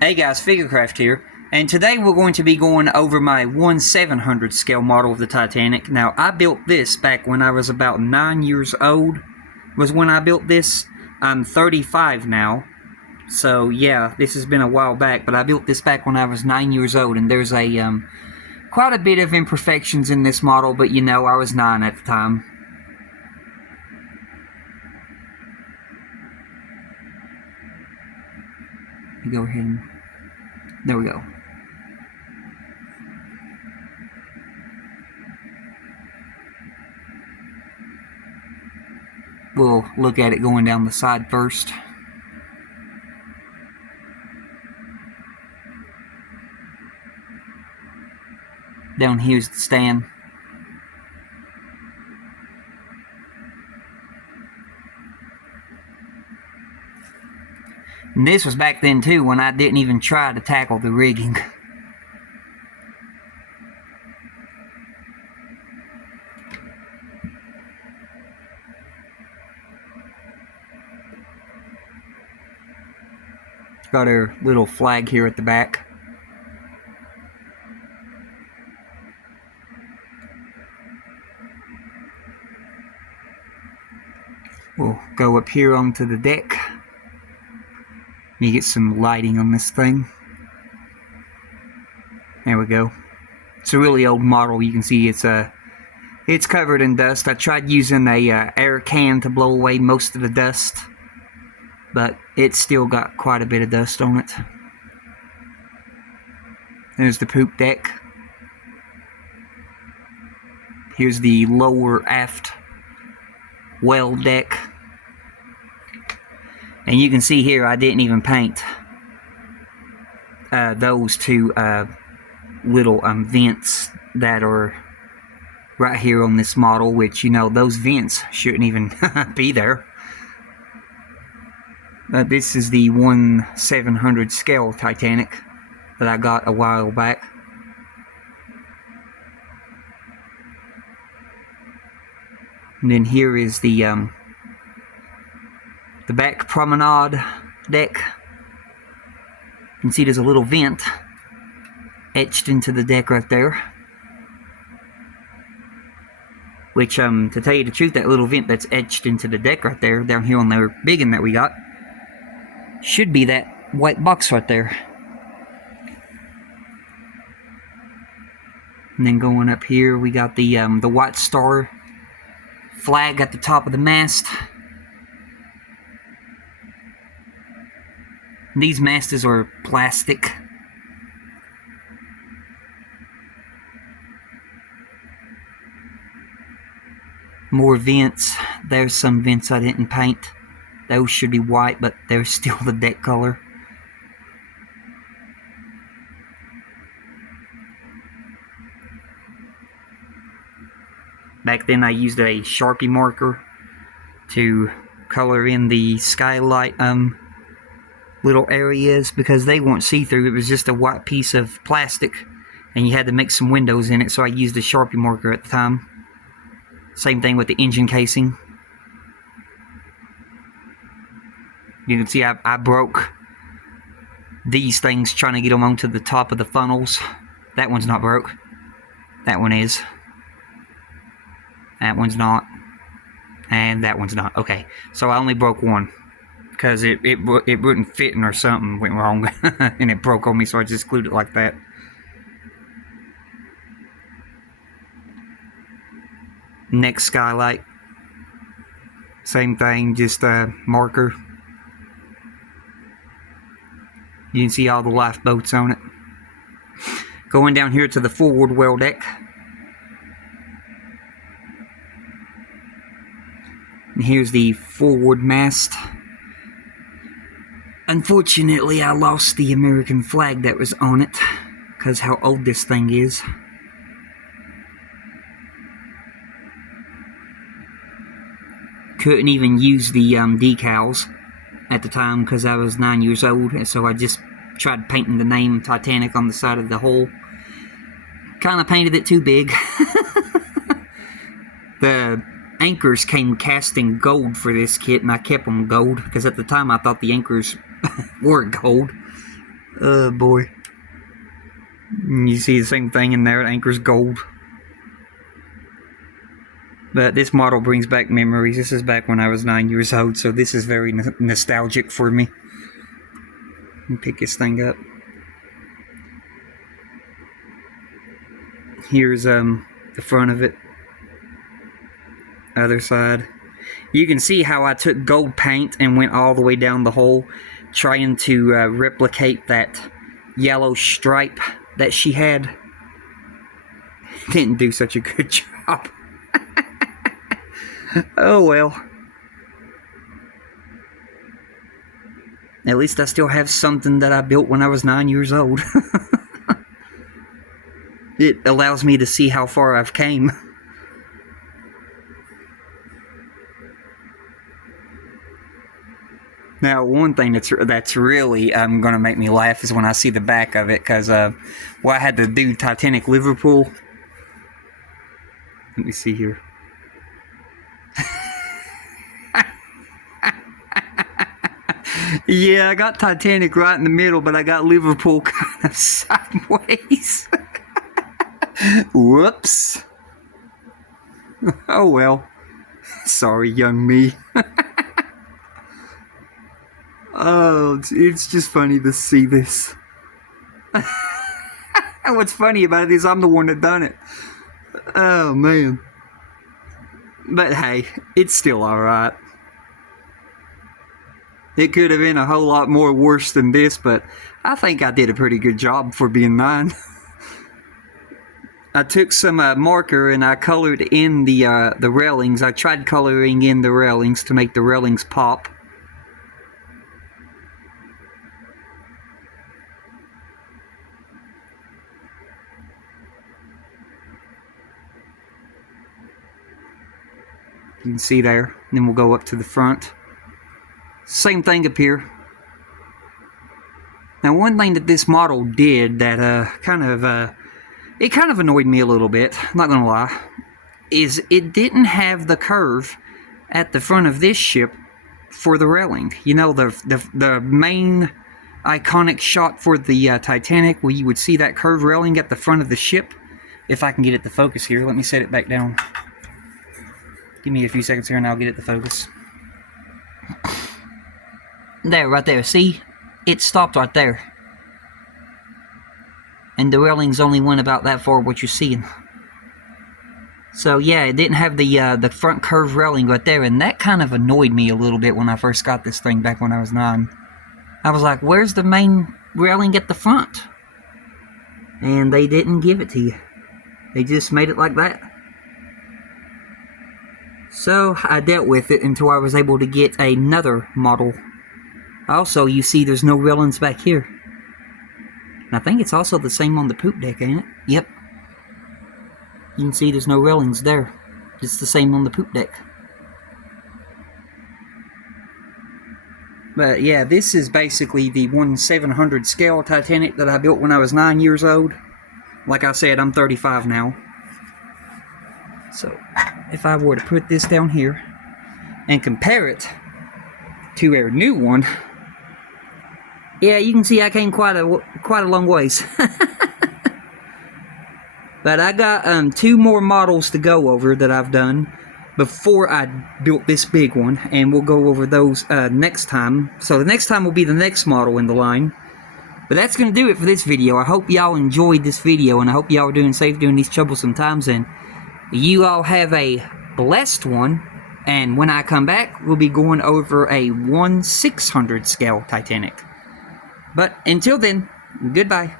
Hey guys, Figurecraft here, and today we're going to be going over my 1/700 scale model of the Titanic. Now, I built this back when I was about 9 years old, was when I built this. I'm 35 now, so yeah, this has been a while back, but I built this back when I was 9 years old, and there's quite a bit of imperfections in this model, but you know, I was 9 at the time. Go ahead and... there we go. We'll look at it going down the side first. Down here's the stand. And this was back then too, when I didn't even try to tackle the rigging. Got our little flag here at the back. We'll go up here onto the deck. Let me get some lighting on this thing. There we go. It's a really old model. You can see it's covered in dust. I tried using a air can to blow away most of the dust, but it's still got quite a bit of dust on it. There's the poop deck. Here's the lower aft well deck. And you can see here I didn't even paint those two little vents that are right here on this model, which, you know, those vents shouldn't even be there. This is the 1/700 scale Titanic that I got a while back. And then here is the back promenade deck. You can see there's a little vent etched into the deck right there. Which, to tell you the truth, that little vent that's etched into the deck right there, down here on the big one that we got, should be that white box right there. And then going up here, we got the White Star flag at the top of the mast. These masts are plastic. More vents. There's some vents I didn't paint. Those should be white, but they're still the deck color. Back then I used a Sharpie marker to color in the skylight little areas because they weren't see-through. It was just a white piece of plastic and you had to make some windows in it, so I used a Sharpie marker at the time. Same thing with the engine casing. You can see I broke these things trying to get them onto the top of the funnels. That one's not broke. That one is. That one's not. And that one's not. Okay, so I only broke one because it wouldn't fit in or something went wrong and it broke on me, so I just glued it like that. Next skylight, same thing, just a marker. You can see all the lifeboats on it. Going down here to the forward well deck. And here's the forward mast. Unfortunately, I lost the American flag that was on it because how old this thing is. Couldn't even use the decals at the time because I was 9 years old, and so I just tried painting the name Titanic on the side of the hull. Kind of painted it too big. The anchors came cast in gold for this kit, and I kept them gold because at the time I thought the anchors were gold. Oh boy. You see the same thing in there, anchor's gold. But this model brings back memories. This is back when I was 9 years old, so this is very nostalgic for me. Let me pick this thing up. Here's the front of it. Other side. You can see how I took gold paint and went all the way down the hole, trying to replicate that yellow stripe that she had. Didn't do such a good job. Oh well. At least I still have something that I built when I was 9 years old. It allows me to see how far I've came. Now, one thing that's really gonna make me laugh is when I see the back of it, because well, I had to do Titanic Liverpool. Let me see here. Yeah, I got Titanic right in the middle, but I got Liverpool kind of sideways. Whoops. Oh well. Sorry, young me. Oh, it's just funny to see this. What's funny about it is I'm the one that done it. Oh, man. But hey, it's still alright. It could have been a whole lot more worse than this, but I think I did a pretty good job for being 9. I took some marker and I colored in the railings. I tried coloring in the railings to make the railings pop. You can see there. And then we'll go up to the front. Same thing up here. Now, one thing that this model did that kind of annoyed me a little bit, not gonna lie, is it didn't have the curve at the front of this ship for the railing. You know, the main iconic shot for the Titanic, where you would see that curved railing at the front of the ship. If I can get it to focus here, let me set it back down. Give me a few seconds here and I'll get it to focus. There, right there. See? It stopped right there. And the railings only went about that far, what you're seeing. So yeah, it didn't have the front curved railing right there, and that kind of annoyed me a little bit when I first got this thing back when I was 9. I was like, where's the main railing at the front? And they didn't give it to you. They just made it like that. So I dealt with it until I was able to get another model. Also, you see there's no railings back here. And I think it's also the same on the poop deck, ain't it? Yep. You can see there's no railings there. It's the same on the poop deck. But yeah, this is basically the 1/700 scale Titanic that I built when I was 9 years old. Like I said, I'm 35 now. So, if I were to put this down here and compare it to our new one, yeah, you can see I came quite a long ways. But I got 2 more models to go over that I've done before I built this big one, and we'll go over those next time. So the next time will be the next model in the line. But that's going to do it for this video. I hope y'all enjoyed this video, and I hope y'all are doing safe during these troublesome times, and you all have a blessed one. And when I come back, we'll be going over a 1/600 scale Titanic. But until then, goodbye.